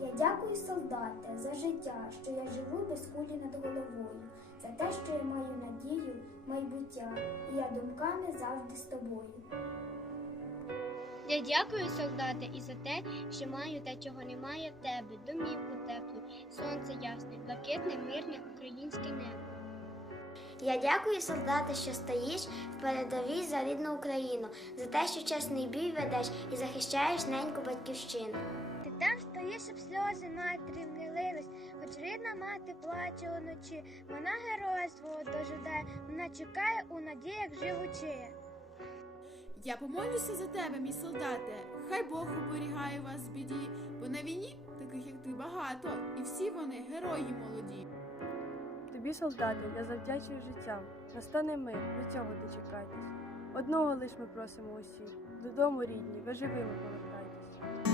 Дякую, солдате, за життя, що я живу без кулі над головою, за те, що я маю надію, майбуття, і я думками завжди з тобою. Я дякую, солдате, і за те, що маю те, чого немає в тебе, домівку теплу, сонце ясне, блакитне, мирне українське небо. Я дякую, солдати, що стоїш в передовій за рідну Україну, за те, що чесний бій ведеш і захищаєш неньку батьківщину. Там стоїш, щоб сльози матері не лились, хоч рідна мати плаче уночі, вона героя свого дожидає, вона чекає у надіях живучи. Я помолюся за тебе, мій солдате. Хай Бог оберігає вас в біді, бо на війні таких, як ти, багато, і всі вони герої молоді. Тобі, солдати, я завдячую життям. Настане мир, до цього дочекайтесь. Одного лиш ми просимо усіх. Додому, рідні, ви живими повертайтесь.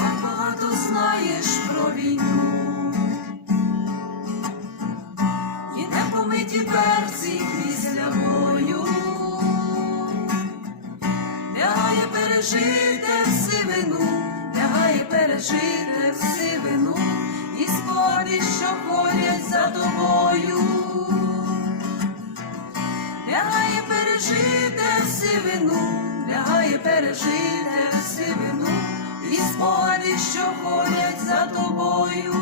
Так багато знаєш про війну, і непомиті перці після бою, лягає пережити сивину, лягає пережити сивину, і споди, що ходять за тобою. Лягає пережити сивину, лягає пережити сивину, і спогади, що ходять за тобою.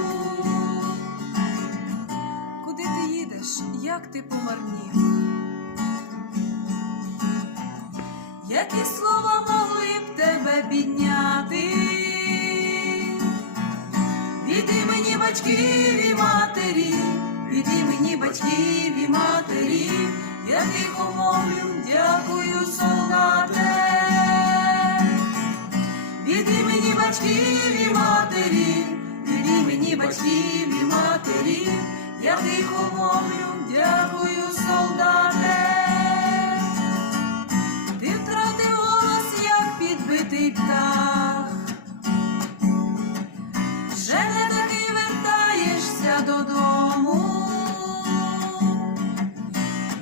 Куди ти їдеш, як ти помарнів? Які слова могли б тебе підняти? Від імені батьків і матері, від імені батьків і матері, я тихо дякую, солдате. Батьків і матері, від імені батьків і матері, я тихо мовлю, дякую, солдате. Ти втратив голос, як підбитий птах. Вже не таки вертаєшся додому.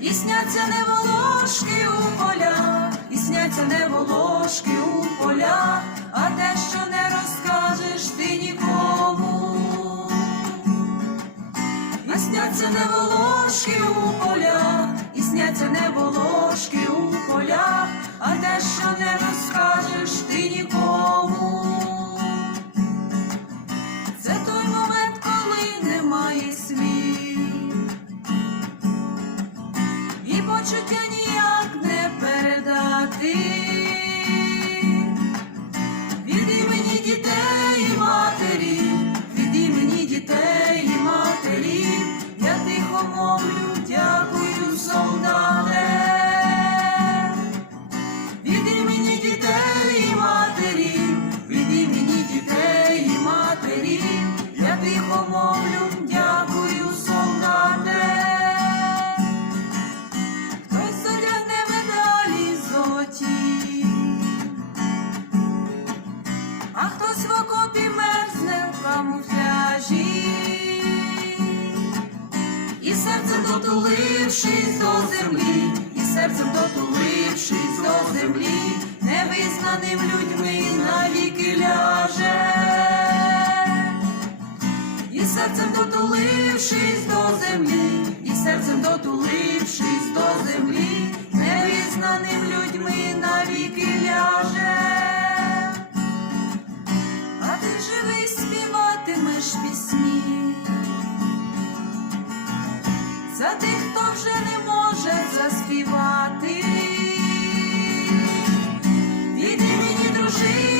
І сняться неволошки у полях, і сняться неволошки у полях, а те, що не розкажеш ти нікому. І сняться неволошки у полях, і сняться неволошки у полях, а те, що не розкажеш ти нікому. Це той момент, коли немає слів, дотулившись до землі, і серцем дотулившись до землі, невизнаним людьми навіки ляже, і серцем дотулившись до землі, і серцем дотулившись до землі, невизнаним людьми навіки ляже. За тих, хто вже не може заспівати. Від імені дружини